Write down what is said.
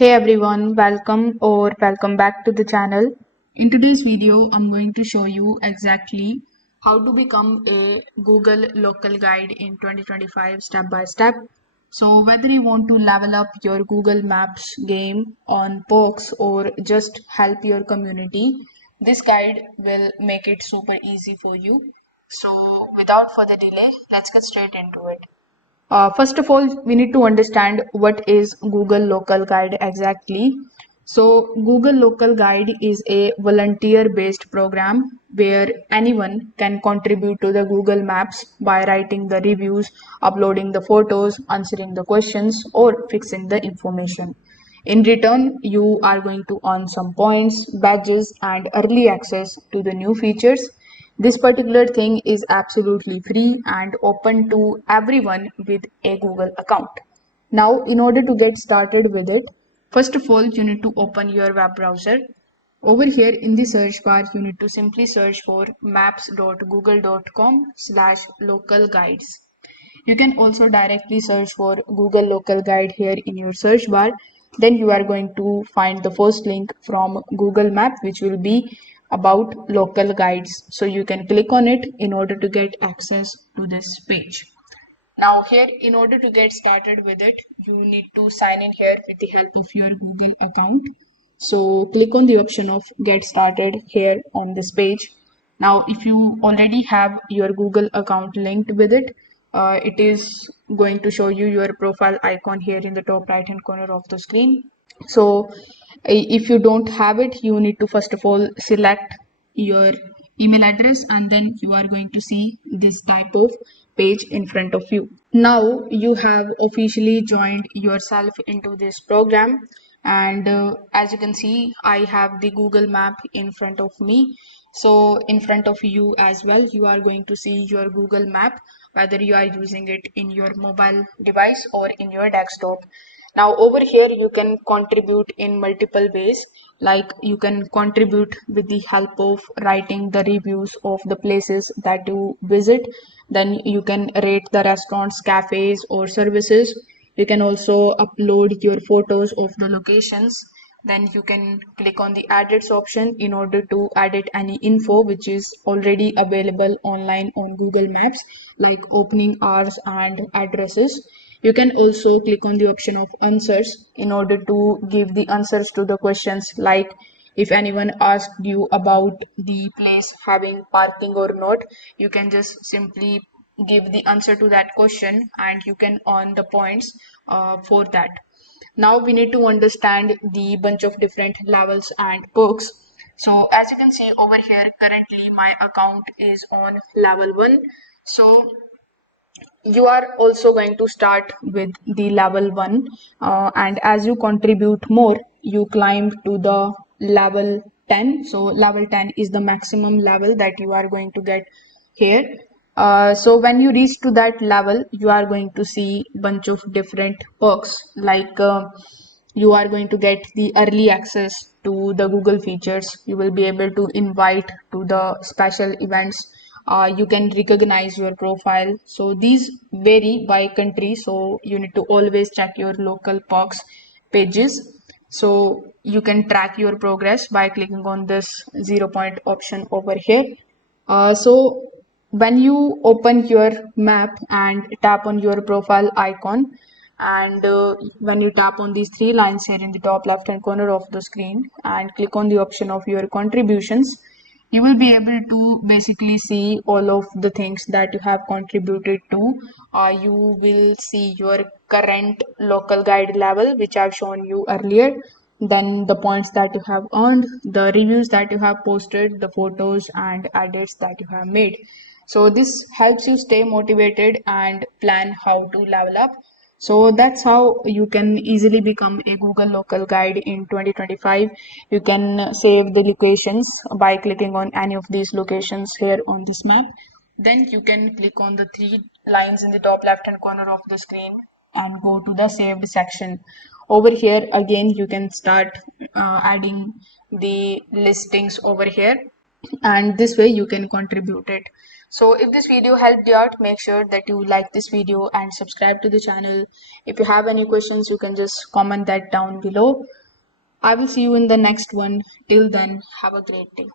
Hey everyone, welcome back to the channel. In today's video, I'm going to show you exactly how to become a Google local guide in 2025 step by step. So whether you want to level up your Google Maps game on perks or just help your community, this guide will make it super easy for you. So without further delay, let's get straight into it. First of all, we need to understand what is Google Local Guide exactly. So, Google Local Guide is a volunteer-based program where anyone can contribute to the Google Maps by writing the reviews, uploading the photos, answering the questions, or fixing the information. In return, you are going to earn some points, badges, and early access to the new features. This particular thing is absolutely free and open to everyone with a Google account. Now, in order to get started with it, first of all, you need to open your web browser. Over here in the search bar, you need to simply search for maps.google.com/local guides. You can also directly search for Google Local Guide here in your search bar. Then you are going to find the first link from Google Map, which will be about local guides. So you can click on it in order to get access to this page. Now here, in order to get started with it, you need to sign in here with the help of your Google account. So click on the option of get started here on this page. Now, if you already have your Google account linked with it, it is going to show you your profile icon here in the top right hand corner of the screen. So if you don't have it, you need to first of all select your email address and then you are going to see this type of page in front of you. Now you have officially joined yourself into this program, and as you can see, I have the Google Map in front of me. So in front of you as well, you are going to see your Google Map, whether you are using it in your mobile device or in your desktop. Now over here you can contribute in multiple ways, like you can contribute with the help of writing the reviews of the places that you visit. Then you can rate the restaurants, cafes or services. You can also upload your photos of the locations. Then you can click on the edits option in order to edit any info which is already available online on Google Maps, like opening hours and addresses. You can also click on the option of answers in order to give the answers to the questions, like if anyone asked you about the place having parking or not, you can just simply give the answer to that question and you can earn the points for that. Now we need to understand the bunch of different levels and perks. So as you can see over here, currently my account is on level 1. So you are also going to start with the level 1, and as you contribute more you climb to the level 10. So level 10 is the maximum level that you are going to get here. So when you reach to that level, you are going to see bunch of different perks, like you are going to get the early access to the Google features. You will be able to invite to the special events. You can recognize your profile. So these vary by country. So you need to always check your local perks pages. So you can track your progress by clicking on this 0 point option over here. So when you open your map and tap on your profile icon, and when you tap on these three lines here in the top left hand corner of the screen and click on the option of your contributions, you will be able to basically see all of the things that you have contributed to. You will see your current local guide level, which I've shown you earlier, then the points that you have earned, the reviews that you have posted, the photos and edits that you have made. So this helps you stay motivated and plan how to level up. So that's how you can easily become a Google local guide in 2025. You can save the locations by clicking on any of these locations here on this map. Then you can click on the three lines in the top left hand corner of the screen and go to the saved section. Over here again you can start adding the listings over here, and this way you can contribute it. So if this video helped you out, make sure that you like this video and subscribe to the channel. If you have any questions, you can just comment that down below. I will see you in the next one. Till then, have a great day.